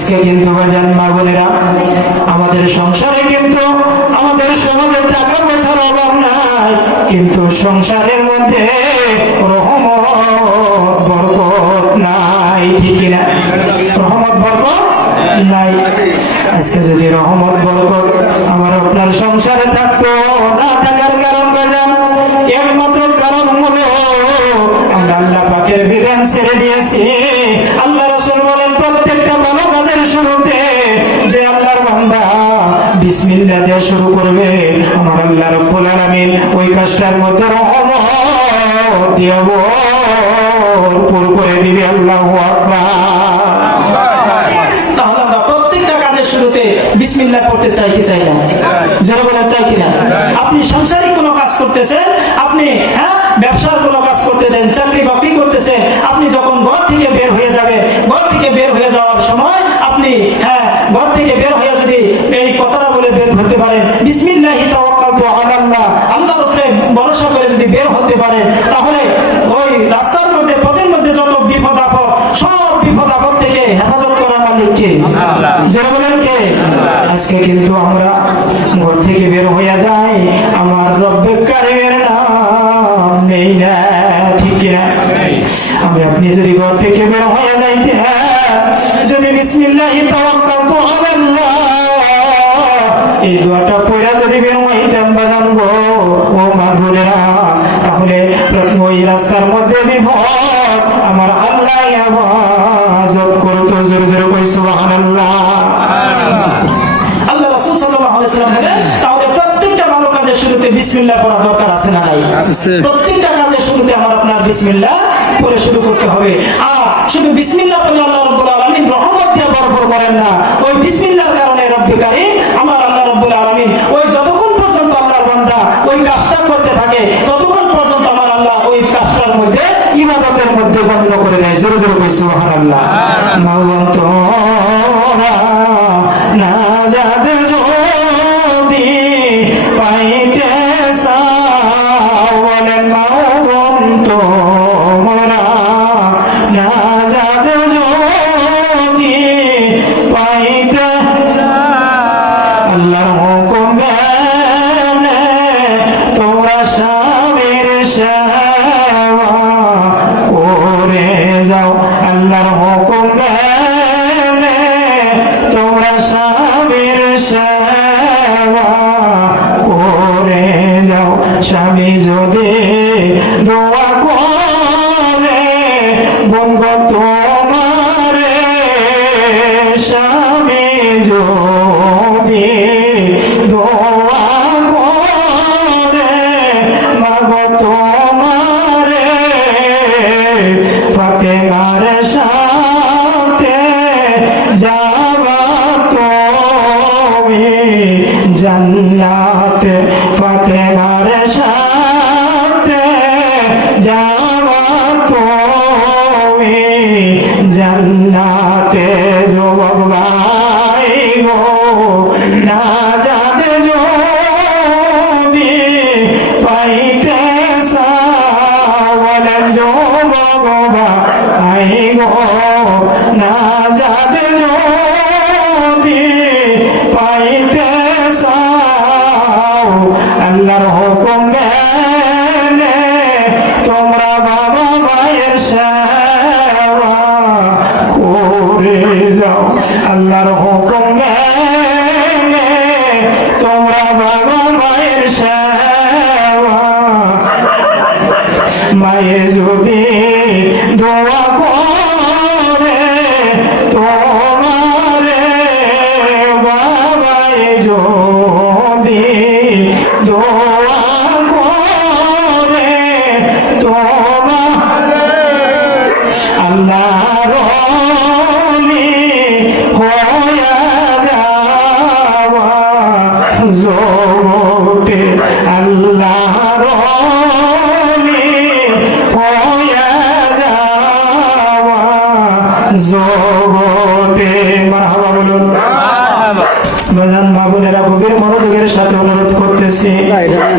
আজকে কিন্তু বাজান মা বোনেরা, আমাদের সংসারে কিন্তু আমাদের সমাজে টাকা পয়সার অভাব নাই, কিন্তু সংসারের মধ্যে রহমত বরকত নাই, ঠিক না? রহমত বরকত নাই। আজকে যদি রহমত বরকত আমার আপনার সংসারে থাকতো, না থাকার কারণ বাজান একমাত্র কারণ হলো আমরা আল্লাহ পাকের বিধান ছেড়ে দিয়েছি। বিসমিল্লাহ দিয়ে শুরু করবে। আমার আল্লাহ রব্বুল আলামিন ওই কাজটার মধ্যে রহমত দিয়ে ভরপুর করে দিবে। আল্লাহু আকবার। তাহলে আমরা প্রত্যেকটা কাজের শুরুতে বিসমিল্লাহ পড়তে চাই কি চাই না? যারা বলা চাই কিনা আপনি আজকে কিন্তু আমরা ঘর থেকে বের হইয়া যাই। আমার রব্বে নাম নেই না, ঠিক কিনা আমি আপনি যদি ঘর থেকে বের হয়ে যাইতে যদি বিসমিল্লাহি তাওয়াক্কালতু আলাল্লাহ, এই দোয়াটা সাল্লাম বলেন তাহলে প্রত্যেকটা ভালো কাজের শুরুতে বিসমিল্লাহ পড়া দরকার আছে না নাই? প্রত্যেকটা কাজের শুরুতে আমার আপনার বিসমিল্লাহ পড়ে শুরু করতে হবে। আর শুধু বিসমিল্লাহ পড়লে আল্লাহ রাব্বুল আলামিন রহমত দিয়ে বরকত করেন না। ওই বিসমিল্লাহর কারণে রব্বি কারীম আমার আল্লাহ রাব্বুল আলামিন ওই যতক্ষণ পর্যন্ত আল্লাহর বান্দা ওই কাজটা করতে থাকে ততক্ষণ পর্যন্ত আমার আল্লাহ ওই কাজটার মধ্যে ইবাদতের মধ্যে গণ্য করে দেয়। জোরে জোরে সুবহানাল্লাহ। মাওলান তোমরা সাবের সেবা যাবা তুমি জান্নাতে যুবক ভাই গো, না যাবে যদি পাইতে বলেন যুবক ভাই গো, না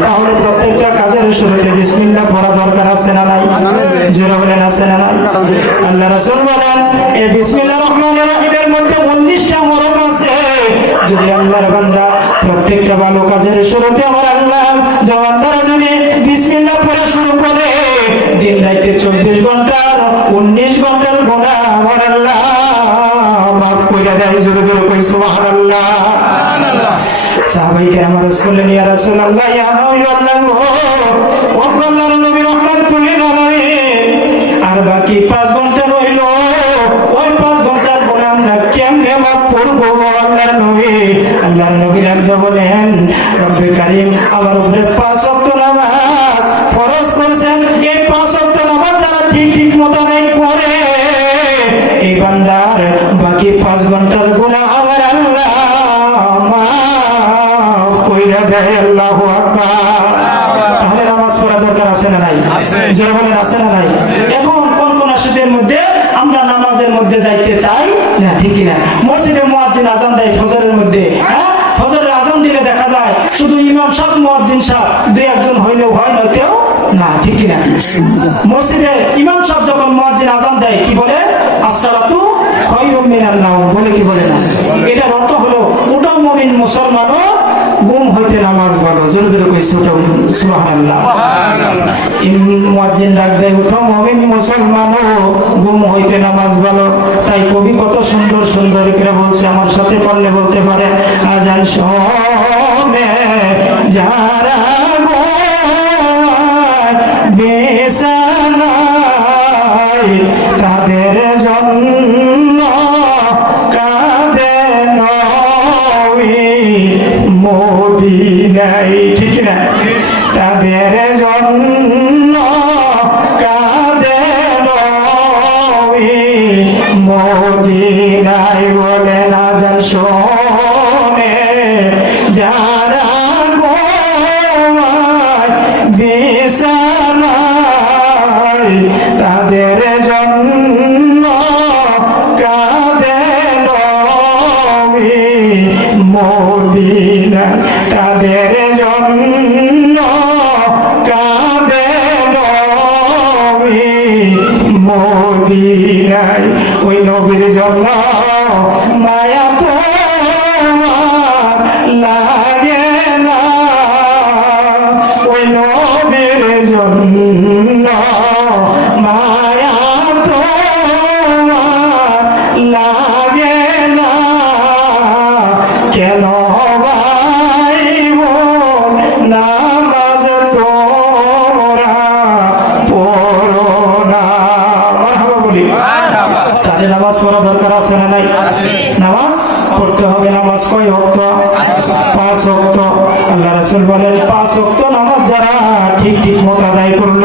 তাহলে প্রত্যেকটা কাজের শুরুতে বিসমিল্লাহ পড়া দরকার আছে না নাই? জোরে বলেন, আছে না নাই? আল্লাহ বলেন, এই বিসমিল্লাহ রহিমের মধ্যে 19টা মরক আছে। যদি আল্লাহর বান্দা প্রত্যেকটা ভালো কাজের শুরুতে সাহাবাইকে আমার স্কুলে নিয়ে রাসূলুল্লাহ, ইয়া নবী আল্লাহ ও আল্লাহর নবী রহমাতুল্লিল আলামিন আর বাকি পাঁচ ঘণ্টা রইল। ওই 5 ঘণ্টার পরে আমরা কেমনে মাপ করব আল্লাহর নবী? আল্লাহর নবী রাখতে বলেন রব্বে কারিম, আমার উপরে পাঁচ ওয়াক্ত মধ্যে যাইতে চাই না, ঠিক কিনা? মসজিদে মুয়াজ্জিন আজান দেয় ফজরের মধ্যে হ্যাঁ? ফজরের আজান দিলে দেখা যায় শুধু ইমাম সাহেব, মুয়াজ্জিন সাহেব দুই একজন হইলেও হয় নয়তেও না, ঠিক কিনা? মসজিদে ইমাম সাহেব যখন মুয়াজ্জিন আজান দেয়, কি বলে? আসসালাতু খায়রুম মিনান নাওম, বলে কি বলে না? এটার অর্থ হলো ওটাও মুমিন মুসলমানও গুম হইতে নামাজ পড়ো জোরে জোরে কই ওটা সুবহানাল্লাহ। মুয়াজ্জিন ডাক দেয় উঠো মুমিন মুসলমানও ঘুম হইতে নামাজ পড়ো তাই কবি কত সুন্দর সুন্দর করে বলছে আমার সাথে পারলে বলতে পারে আজান শোনে যারা আছে না নাই? নামাজ পড়তে হবে নামাজ কয় ভক্ত পাঁচ ভক্ত আল্লাহ রাসুল বলেন পাঁচ ভক্ত নামাজ যারা ঠিক ঠিক মতো আদায় করল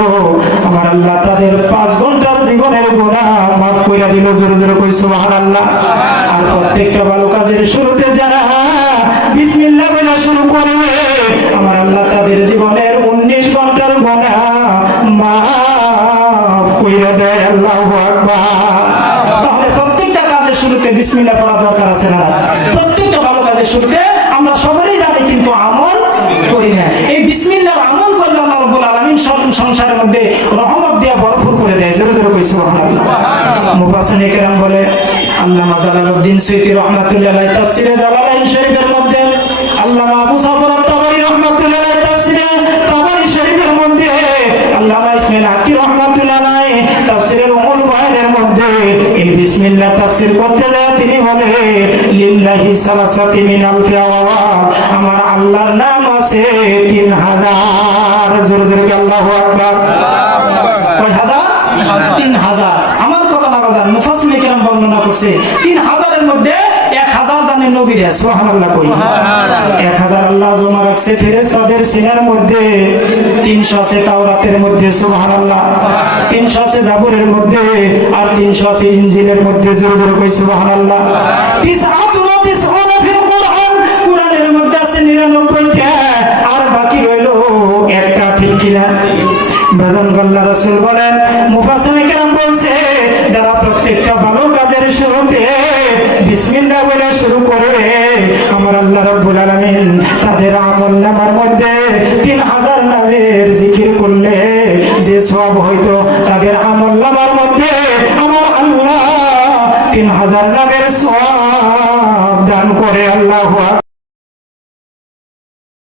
আমার আল্লাহ তাদের পাঁচ ঘণ্টার জীবনের গোনা মাফ কইরা দিল জোরে জোরে কই সুবহানাল্লাহ। আর প্রত্যেকটা ভালো কাজের শুরুতে যারা বিসমিল্লাহ বলে শুরু করবে আমার আল্লাহ তাদের জীবনের উনিশ ঘণ্টার গোনা মাফ কইরা দেয়। আল্লাহ আকবার। তাহলে প্রত্যেকটা কাজের শুরুতে বিসমিল্লা পড়া দরকার আছে না? প্রত্যেকটা ভালো কাজের শুরুতে আমরা সকলেই জানি কিন্তু আমল করি না। এই বিসমিল্লার আমল করলে আল্লাহ রাব্বুল আলামিন সংসারের মধ্যে রহমত দিয়া ভরপুর করে দেয়। জোরে জোরে কই সুবহানাল্লাহ। মুফাসসির কেরাম বলে আল্লাহ জালালউদ্দিন সুয়ুতী রাহমাতুল্লাহ আলাইহি তাফসিরে জালালাইন শরীফের মধ্যে আল্লামা আবু বিসমিল্লাহ তাফসীর করতে যায় তিনি বলে লিল্লাহি সালাসাতি মিন আলফি আমার আল্লাহর নাম আছে তিন হাজার। জোরে জোরে কি আল্লাহু আকবার কয় হাজার? তিন হাজার। আমার কথা না বাজার মুফাসসির কিরাম বর্ণনা করছে তিন হাজারের মধ্যে এক হাজার জানে নবীরা সুবহানাল্লাহ কই এক হাজার আল্লাহ জমা রাখছে সিনার মধ্যে তিনশো আছে তাওরাতের মধ্যে সুবহানাল্লাহ। তিনশো আছে জাবুরের মধ্যে আর তিনশো আছে ইনজিলের মধ্যে জোরে জোরে কই কুরআনের মধ্যে আছে নিরানব্বইটা আর বাকি রইল একটা ঠিক কিনা? বেদন গল্লা রসুল বলেন করবে আমার আল্লাহ রব্বুল আলামিন তাদের আমল নামার মধ্যে তিন হাজার নামের জিকির করলে যে সব হইতো, তাদের আমল নামার মধ্যে আমার আল্লাহ তিন হাজার নামের সব দান করে আল্লাহ